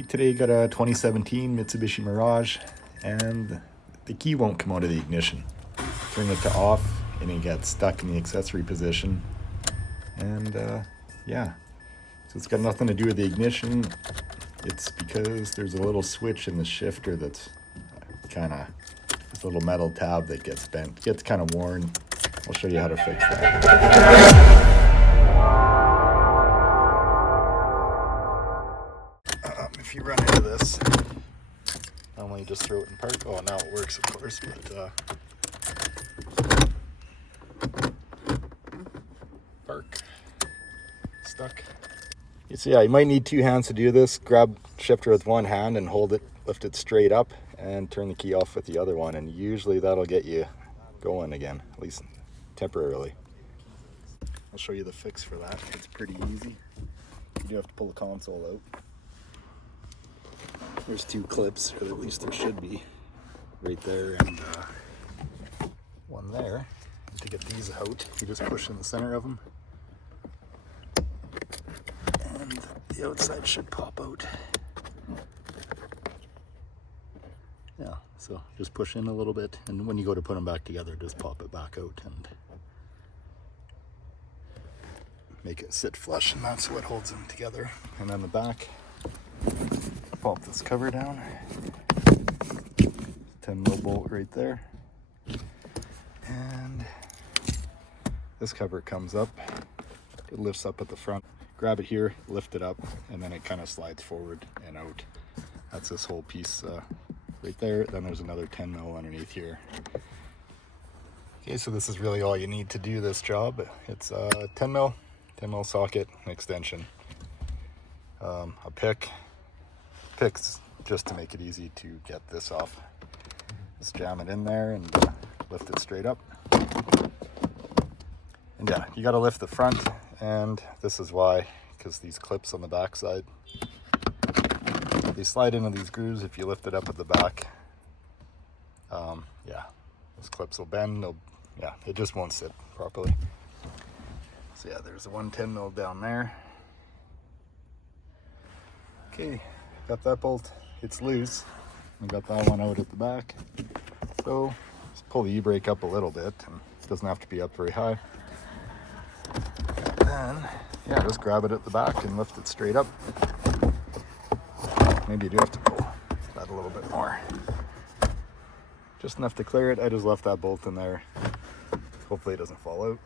Today got a 2017 Mitsubishi Mirage, and the key won't come out of the ignition. Turn it to off and it gets stuck in the accessory position, and yeah, so it's got nothing to do with the ignition. It's because there's a little switch in the shifter that's kind of this little metal tab that gets bent, gets kind of worn. I'll show you how to fix that. If you run into this, normally just throw it in park. Oh, now it works, of course, but park stuck. So yeah, you might need two hands to do this. Grab shifter with one hand and hold it, lift it straight up, and turn the key off with the other one, and usually that'll get you going again, at least temporarily. I'll show you the fix for that. It's pretty easy. You do have to pull the console out. There's two clips, or at least there should be, right there and one there. And to get these out, you just push in the center of them, and the outside should pop out. Yeah, so just push in a little bit, and when you go to put them back together, just pop it back out and make it sit flush, and that's what holds them together. And then the back, pop this cover down, 10mm bolt right there, and this cover comes up, it lifts up at the front. Grab it here, lift it up, and then it kind of slides forward and out. That's this whole piece right there. Then there's another 10mm underneath here. Okay, so this is really all you need to do this job. It's a 10mm socket, an extension, a picks just to make it easy to get this off. Just jam it in there and lift it straight up. And yeah, you got to lift the front, and this is why, because these clips on the back side, they slide into these grooves. If you lift it up at the back, yeah, those clips will bend. Yeah, it just won't sit properly. So yeah, there's the 110mm down there. Okay, got that bolt. It's loose. I got that one out at the back. So just pull the e-brake up a little bit, and it doesn't have to be up very high. Then, yeah, just grab it at the back and lift it straight up. Maybe you do have to pull that a little bit more. Just enough to clear it. I just left that bolt in there. Hopefully it doesn't fall out.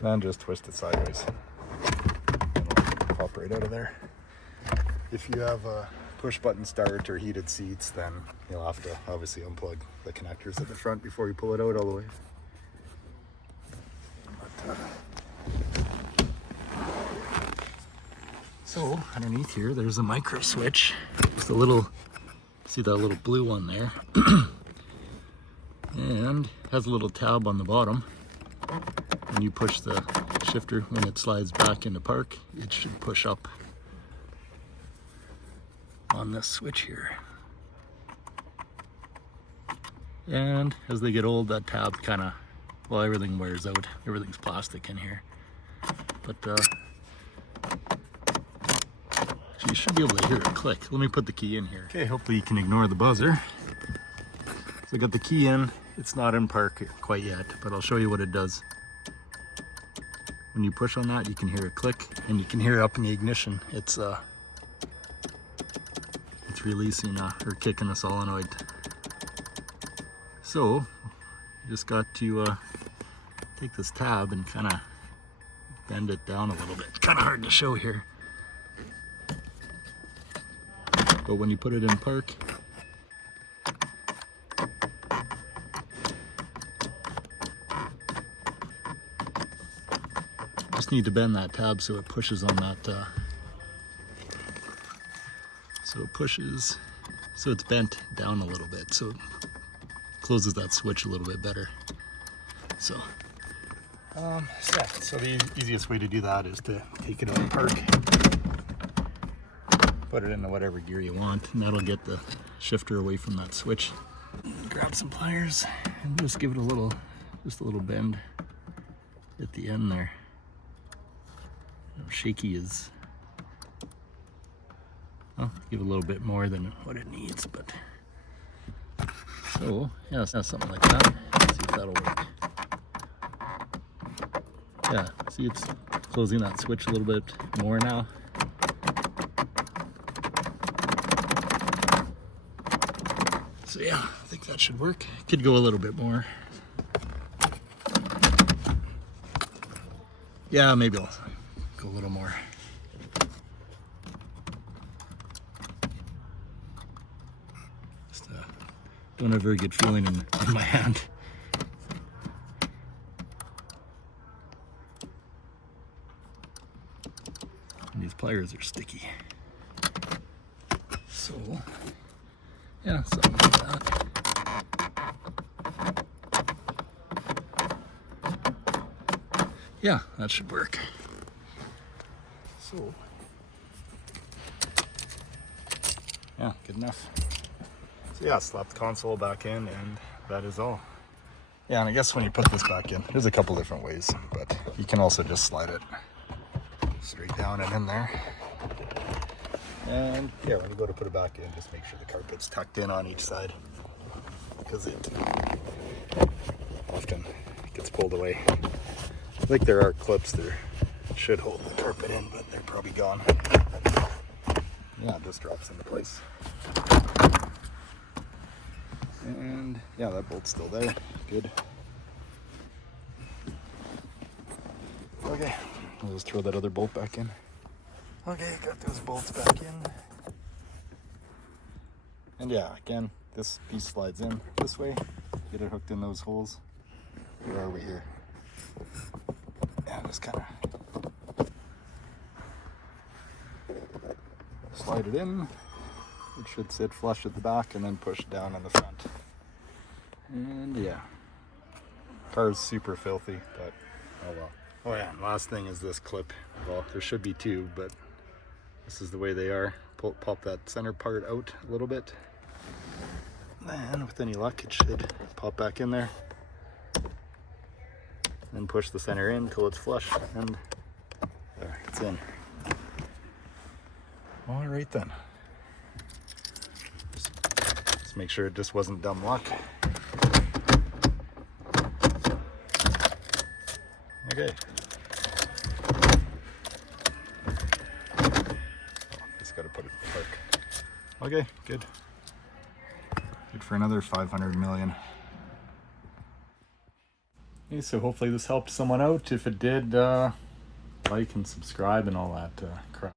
Then just twist it sideways. And it'll pop right out of there. If you have a push button start or heated seats, then you'll have to obviously unplug the connectors at the front before you pull it out all the way. But, so underneath here, there's a micro switch. Just a little, see that little blue one there? And has a little tab on the bottom. When you push the shifter, when it slides back into park, it should push up on this switch here. And as they get old, that tab kind of, well, everything wears out. Everything's plastic in here. But you should be able to hear it click. Let me put the key in here. Okay, hopefully you can ignore the buzzer. So I got the key in. It's not in park quite yet, but I'll show you what it does. When you push on that, you can hear it click, and you can hear it up in the ignition. It's releasing or kicking a solenoid. So you just got to take this tab and kind of bend it down a little bit. It's kind of hard to show here, but when you put it in park, just need to bend that tab so it pushes on that. So it pushes, so it's bent down a little bit, so it closes that switch a little bit better. So, so the easiest way to do that is to take it out of park, put it into whatever gear you want, and that'll get the shifter away from that switch. Grab some pliers and just give it just a little bend at the end there. How shaky is Well, give a little bit more than what it needs, but so yeah, something like that. Let's see if that'll work. Yeah, see, it's closing that switch a little bit more now. So yeah, I think that should work. Could go a little bit more. Yeah, maybe I'll go a little more. Just don't have a very good feeling in my hand. And these pliers are sticky. So yeah, something like that. Yeah, that should work. So yeah, good enough. So yeah, slap the console back in, and that is all. Yeah, and I guess when you put this back in, there's a couple different ways, but you can also just slide it straight down and in there. And yeah, when you go to put it back in, just make sure the carpet's tucked in on each side, because it often gets pulled away. Like there are clips there should hold the carpet in, but they're probably gone. Yeah, it just drops into place. And yeah, that bolt's still there. Good. Okay, I'll just throw that other bolt back in. Okay, got those bolts back in. And yeah, again, this piece slides in this way. Get it hooked in those holes. Where are we here? Yeah, just kind of slide it in. It should sit flush at the back and then push down in the front. And yeah, car's super filthy, but oh well. Oh yeah, and last thing is this clip. Well, there should be two, but this is the way they are. Pop that center part out a little bit. And with any luck, it should pop back in there. Then push the center in till it's flush, and there, it's in. All right then. Just make sure it just wasn't dumb luck. Okay. Just gotta put it in park. Okay, good. Good for another 500 million. Okay, so hopefully this helped someone out. If it did, like and subscribe and all that crap.